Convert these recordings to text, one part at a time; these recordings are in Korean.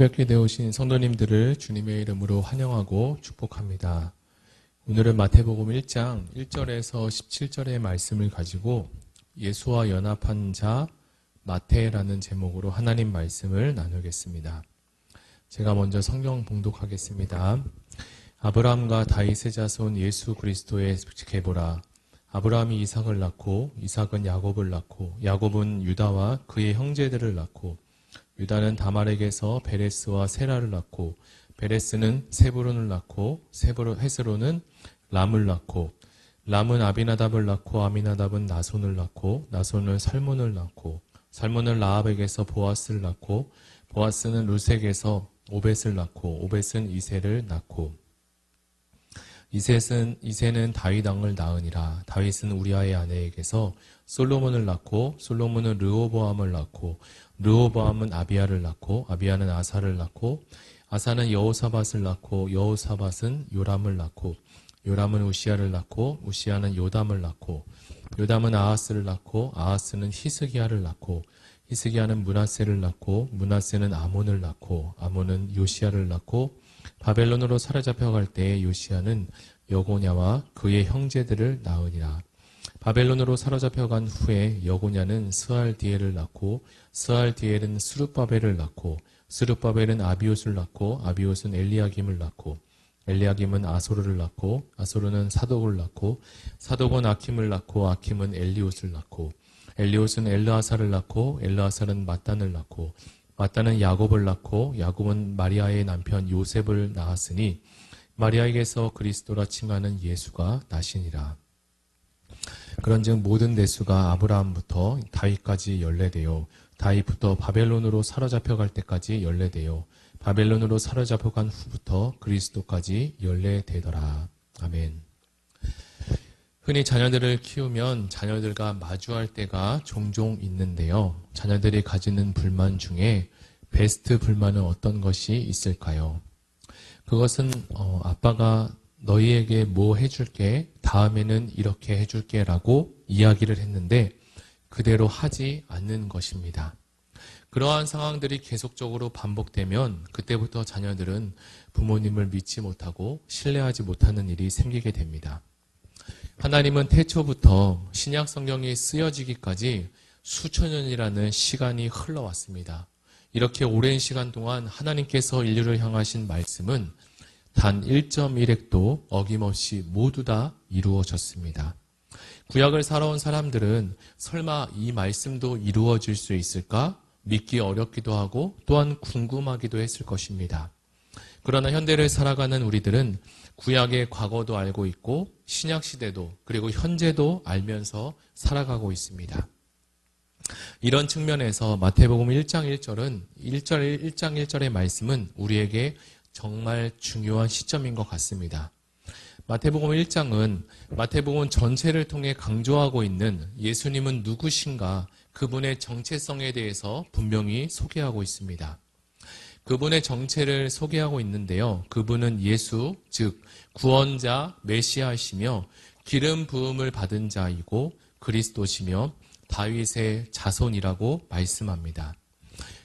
새벽 기도에 오신 성도님들을 주님의 이름으로 환영하고 축복합니다. 오늘은 마태복음 1장 1절에서 17절의 말씀을 가지고 예수와 연합한 자 마태라는 제목으로 하나님 말씀을 나누겠습니다. 제가 먼저 성경 봉독하겠습니다. 아브라함과 다윗의 자손 예수 그리스도의 계보라. 아브라함이 이삭을 낳고 이삭은 야곱을 낳고 야곱은 유다와 그의 형제들을 낳고 유다는 다말에게서 베레스와 세라를 낳고 베레스는 세브론을 낳고 헤스론은 람을 낳고 람은 아비나답을 낳고 아미나답은 나손을 낳고 나손은 살몬을 낳고 살몬은 라합에게서 보아스를 낳고 보아스는 룻에게서 오벳을 낳고 오벳은 이새를 낳고 이새는 다윗 왕을 낳으니라. 다윗은 우리아의 아내에게서 솔로몬을 낳고 솔로몬은 르호보암을 낳고 르호보암은 아비야를 낳고 아비야는 아사를 낳고 아사는 여호사밧을 낳고 여호사밧은 요람을 낳고 요람은 우시야를 낳고 우시야는 요담을 낳고 요담은 아하스를 낳고 아하스는 히스기야를 낳고 히스기야는 므낫세를 낳고 므낫세는 아몬을 낳고 아몬은 요시야를 낳고 바벨론으로 사로잡혀갈 때에 요시야는 여고냐와 그의 형제들을 낳으니라. 바벨론으로 사로잡혀간 후에 여고냐는 스알디엘을 낳고 스알디엘은 스룹바벨을 낳고 스룹바벨은 아비옷을 낳고 아비옷은 엘리야김을 낳고 엘리야김은 아소르를 낳고 아소르는 사독을 낳고 사독은 아킴을 낳고 아킴은 엘리옷을 낳고 엘리옷은 엘르아사를 낳고 엘르아사는 mat단을 낳고 mat단은 야곱을 낳고 야곱은 마리아의 남편 요셉을 낳았으니 마리아에게서 그리스도라 칭하는 예수가 나시니라. 그런즉 모든 내수가 아브라함부터 다윗까지 연례되어 다윗부터 바벨론으로 사로잡혀갈 때까지 연례되어 바벨론으로 사로잡혀간 후부터 그리스도까지 연례되더라. 아멘. 흔히 자녀들을 키우면 자녀들과 마주할 때가 종종 있는데요. 자녀들이 가지는 불만 중에 베스트 불만은 어떤 것이 있을까요? 그것은 아빠가 너희에게 뭐 해줄게, 다음에는 이렇게 해줄게 라고 이야기를 했는데 그대로 하지 않는 것입니다. 그러한 상황들이 계속적으로 반복되면 그때부터 자녀들은 부모님을 믿지 못하고 신뢰하지 못하는 일이 생기게 됩니다. 하나님은 태초부터 신약 성경이 쓰여지기까지 수천 년이라는 시간이 흘러왔습니다. 이렇게 오랜 시간 동안 하나님께서 인류를 향하신 말씀은 단 1.1획도 어김없이 모두 다 이루어졌습니다. 구약을 살아온 사람들은 설마 이 말씀도 이루어질 수 있을까? 믿기 어렵기도 하고 또한 궁금하기도 했을 것입니다. 그러나 현대를 살아가는 우리들은 구약의 과거도 알고 있고 신약 시대도 그리고 현재도 알면서 살아가고 있습니다. 이런 측면에서 마태복음 1장 1절의 말씀은 우리에게 정말 중요한 시점인 것 같습니다. 마태복음 1장은 마태복음 전체를 통해 강조하고 있는 예수님은 누구신가, 그분의 정체성에 대해서 분명히 소개하고 있습니다. 그분의 정체를 소개하고 있는데요. 그분은 예수, 즉 구원자, 메시아이시며 기름 부음을 받은 자이고 그리스도시며 다윗의 자손이라고 말씀합니다.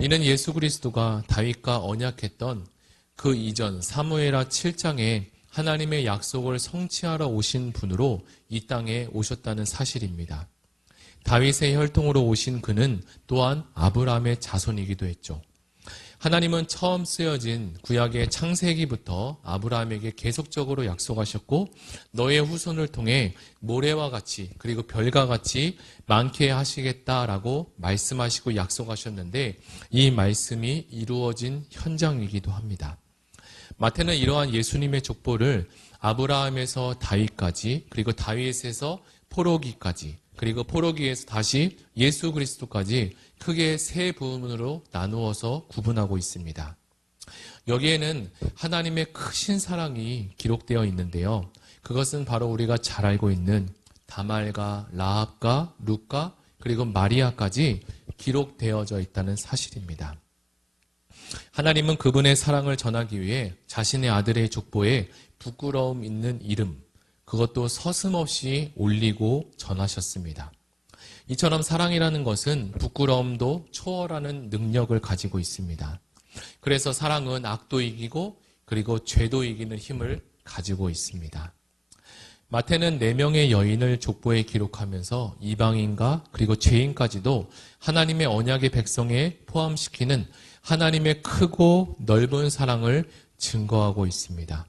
이는 예수 그리스도가 다윗과 언약했던 그 이전 사무엘하 7장에 하나님의 약속을 성취하러 오신 분으로 이 땅에 오셨다는 사실입니다. 다윗의 혈통으로 오신 그는 또한 아브라함의 자손이기도 했죠. 하나님은 처음 쓰여진 구약의 창세기부터 아브라함에게 계속적으로 약속하셨고 너의 후손을 통해 모래와 같이 그리고 별과 같이 많게 하시겠다라고 말씀하시고 약속하셨는데 이 말씀이 이루어진 현장이기도 합니다. 마태는 이러한 예수님의 족보를 아브라함에서 다윗까지 그리고 다윗에서 포로기까지 그리고 포로기에서 다시 예수 그리스도까지 크게 세 부분으로 나누어서 구분하고 있습니다. 여기에는 하나님의 크신 사랑이 기록되어 있는데요. 그것은 바로 우리가 잘 알고 있는 다말과 라합과 룻과 그리고 마리아까지 기록되어져 있다는 사실입니다. 하나님은 그분의 사랑을 전하기 위해 자신의 아들의 족보에 부끄러움 있는 이름, 그것도 서슴없이 올리고 전하셨습니다. 이처럼 사랑이라는 것은 부끄러움도 초월하는 능력을 가지고 있습니다. 그래서 사랑은 악도 이기고 그리고 죄도 이기는 힘을 가지고 있습니다. 마태는 4명의 여인을 족보에 기록하면서 이방인과 그리고 죄인까지도 하나님의 언약의 백성에 포함시키는 하나님의 크고 넓은 사랑을 증거하고 있습니다.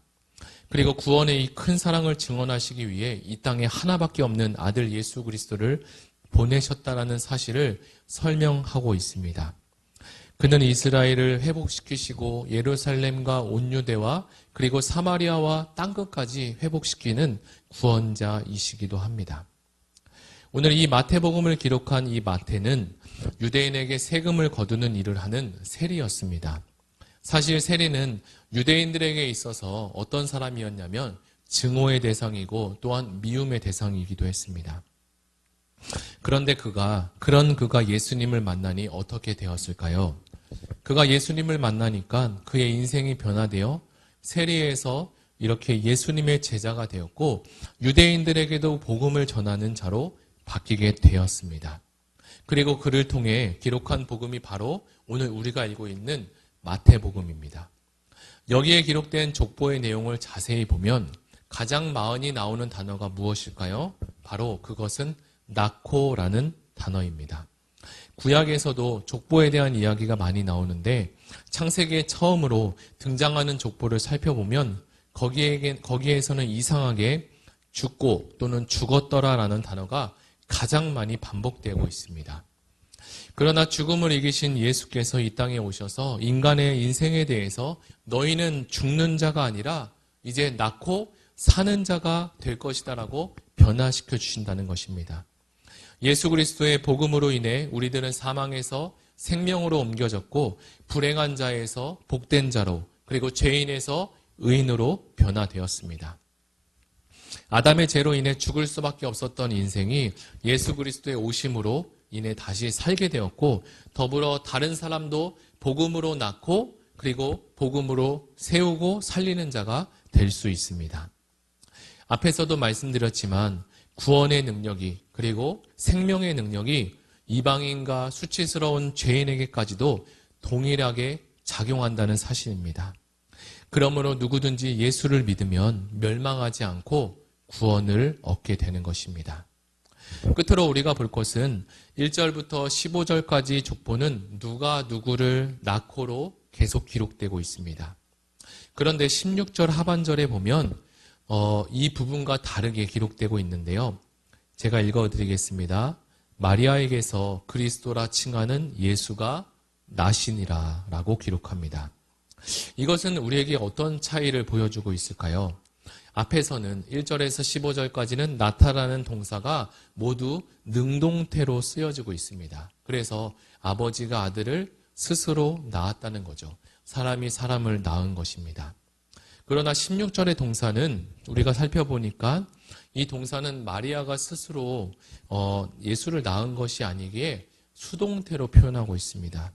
그리고 구원의 이 큰 사랑을 증언하시기 위해 이 땅에 하나밖에 없는 아들 예수 그리스도를 보내셨다라는 사실을 설명하고 있습니다. 그는 이스라엘을 회복시키시고 예루살렘과 온 유대와 그리고 사마리아와 땅끝까지 회복시키는 구원자이시기도 합니다. 오늘 이 마태복음을 기록한 이 마태는 유대인에게 세금을 거두는 일을 하는 세리였습니다. 사실 세리는 유대인들에게 있어서 어떤 사람이었냐면 증오의 대상이고 또한 미움의 대상이기도 했습니다. 그런데 그가 예수님을 만나니 어떻게 되었을까요? 그가 예수님을 만나니까 그의 인생이 변화되어 세리에서 이렇게 예수님의 제자가 되었고 유대인들에게도 복음을 전하는 자로 바뀌게 되었습니다. 그리고 그를 통해 기록한 복음이 바로 오늘 우리가 알고 있는 마태복음입니다. 여기에 기록된 족보의 내용을 자세히 보면 가장 많이 나오는 단어가 무엇일까요? 바로 그것은 낳고라는 단어입니다. 구약에서도 족보에 대한 이야기가 많이 나오는데 창세기에 처음으로 등장하는 족보를 살펴보면 거기에서는 이상하게 죽고 또는 죽었더라라는 단어가 가장 많이 반복되고 있습니다. 그러나 죽음을 이기신 예수께서 이 땅에 오셔서 인간의 인생에 대해서 너희는 죽는 자가 아니라 이제 낳고 사는 자가 될 것이다라고 변화시켜 주신다는 것입니다. 예수 그리스도의 복음으로 인해 우리들은 사망에서 생명으로 옮겨졌고 불행한 자에서 복된 자로 그리고 죄인에서 의인으로 변화되었습니다. 아담의 죄로 인해 죽을 수밖에 없었던 인생이 예수 그리스도의 오심으로 인해 다시 살게 되었고 더불어 다른 사람도 복음으로 낳고 그리고 복음으로 세우고 살리는 자가 될 수 있습니다. 앞에서도 말씀드렸지만 구원의 능력이 그리고 생명의 능력이 이방인과 수치스러운 죄인에게까지도 동일하게 작용한다는 사실입니다. 그러므로 누구든지 예수를 믿으면 멸망하지 않고 구원을 얻게 되는 것입니다. 끝으로 우리가 볼 것은 1절부터 15절까지 족보는 누가 누구를 낳고로 계속 기록되고 있습니다. 그런데 16절 하반절에 보면 이 부분과 다르게 기록되고 있는데요. 제가 읽어드리겠습니다. 마리아에게서 그리스도라 칭하는 예수가 나시니라 라고 기록합니다. 이것은 우리에게 어떤 차이를 보여주고 있을까요? 앞에서는 1절에서 15절까지는 나타라는 동사가 모두 능동태로 쓰여지고 있습니다. 그래서 아버지가 아들을 스스로 낳았다는 거죠. 사람이 사람을 낳은 것입니다. 그러나 16절의 동사는 우리가 살펴보니까 이 동사는 마리아가 스스로 예수를 낳은 것이 아니기에 수동태로 표현하고 있습니다.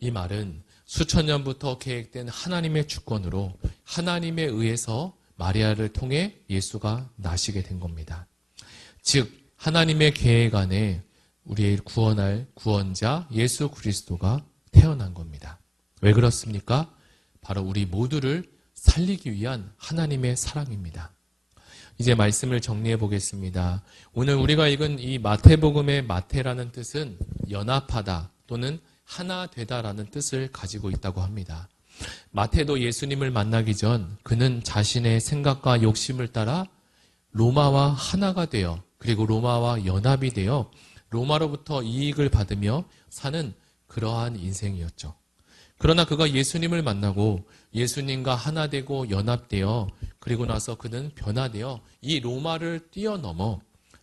이 말은 수천 년부터 계획된 하나님의 주권으로 하나님에 의해서 마리아를 통해 예수가 나시게 된 겁니다. 즉 하나님의 계획 안에 우리를 구원할 구원자 예수 그리스도가 태어난 겁니다. 왜 그렇습니까? 바로 우리 모두를 살리기 위한 하나님의 사랑입니다. 이제 말씀을 정리해 보겠습니다. 오늘 우리가 읽은 이 마태복음의 마태라는 뜻은 연합하다 또는 하나 되다라는 뜻을 가지고 있다고 합니다. 마태도 예수님을 만나기 전 그는 자신의 생각과 욕심을 따라 로마와 하나가 되어 그리고 로마와 연합이 되어 로마로부터 이익을 받으며 사는 그러한 인생이었죠. 그러나 그가 예수님을 만나고 예수님과 하나 되고 연합되어 그리고 나서 그는 변화되어 이 로마를 뛰어넘어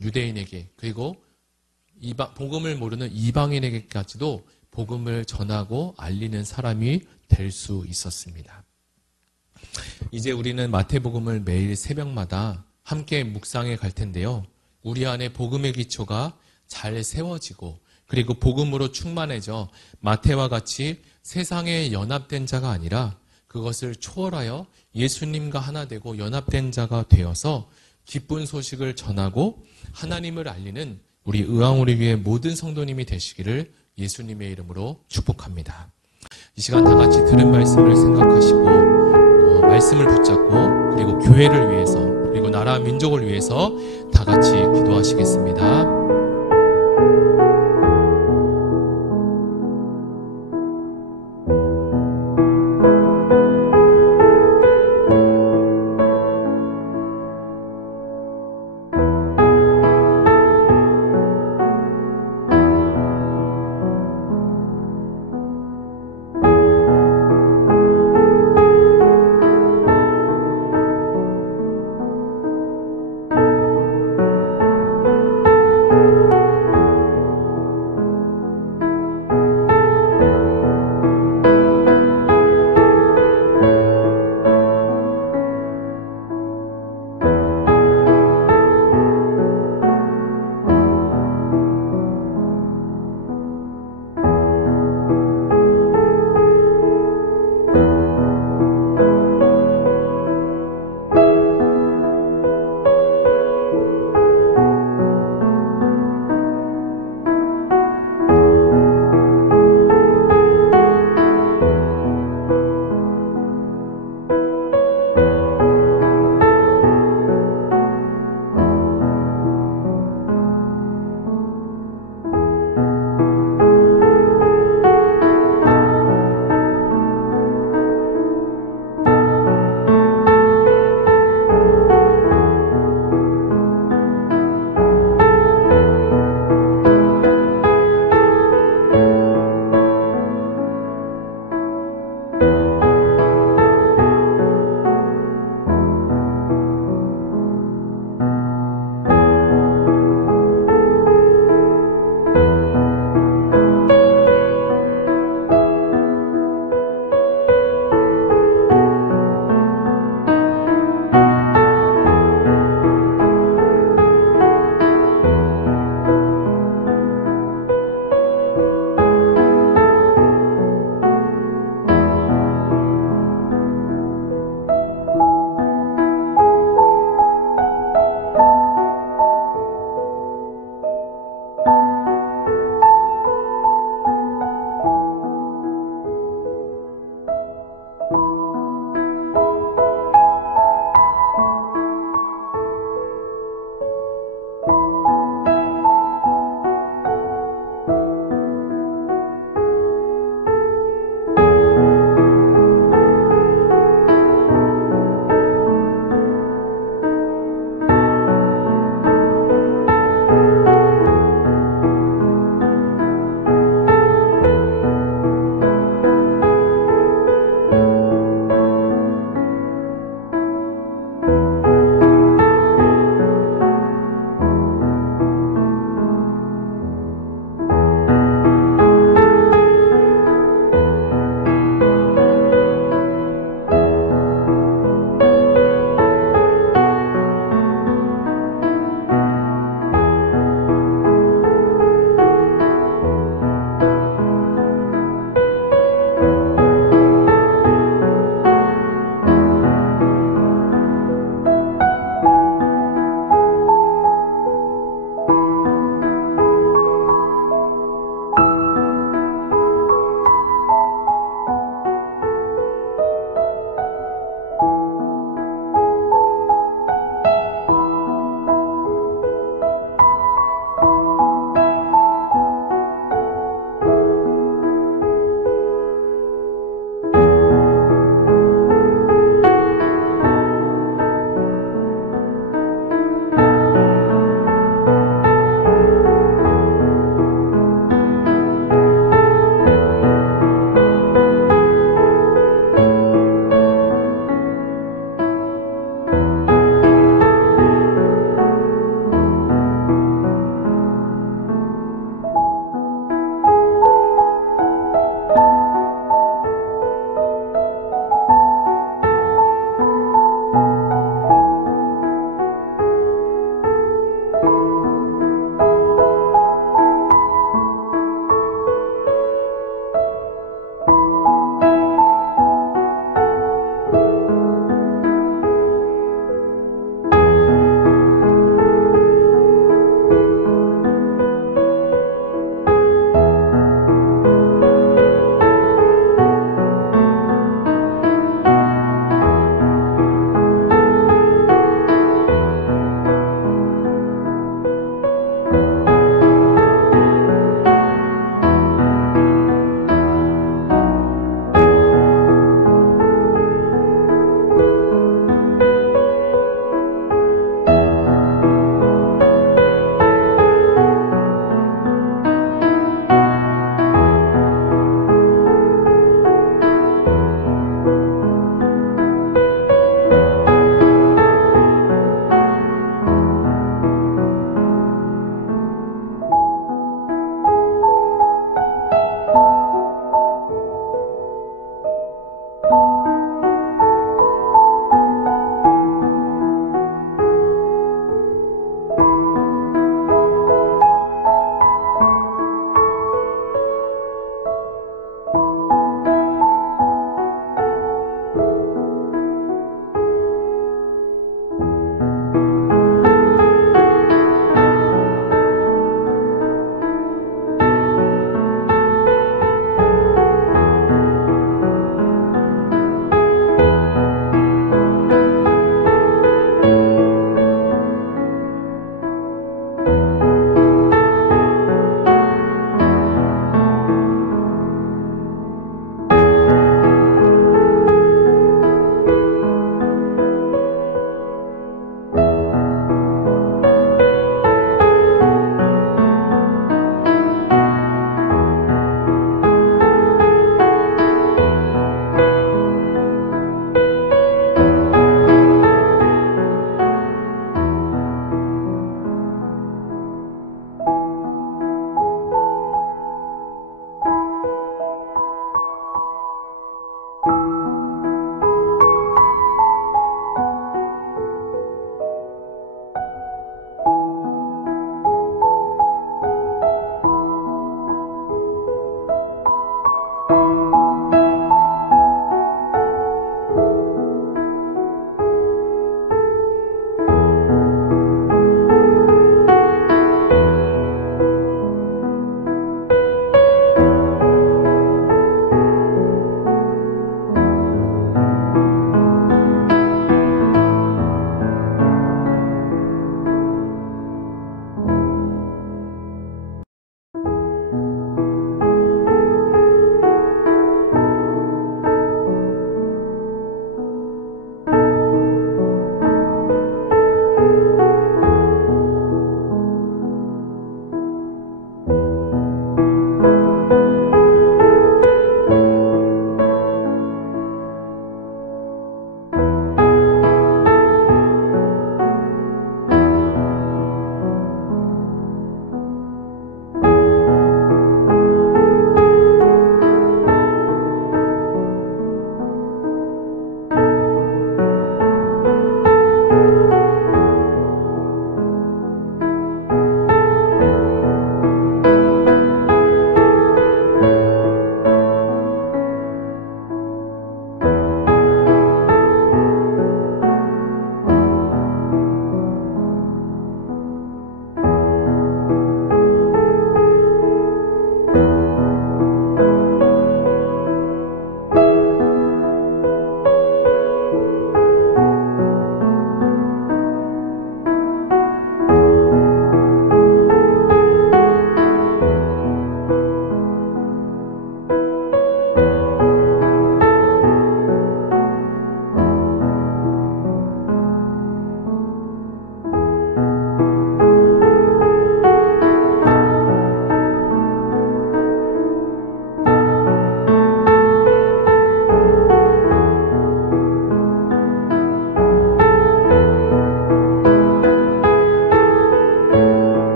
유대인에게 그리고 복음을 모르는 이방인에게까지도 복음을 전하고 알리는 사람이 될 수 있었습니다. 이제 우리는 마태복음을 매일 새벽마다 함께 묵상해 갈 텐데요. 우리 안에 복음의 기초가 잘 세워지고 그리고 복음으로 충만해져 마태와 같이 세상에 연합된 자가 아니라 그것을 초월하여 예수님과 하나 되고 연합된 자가 되어서 기쁜 소식을 전하고 하나님을 알리는 우리 의왕우리교회 모든 성도님이 되시기를 예수님의 이름으로 축복합니다. 이 시간 다 같이 들은 말씀을 생각하시고 말씀을 붙잡고 그리고 교회를 위해서 그리고 나라 민족을 위해서 다 같이 기도하시겠습니다.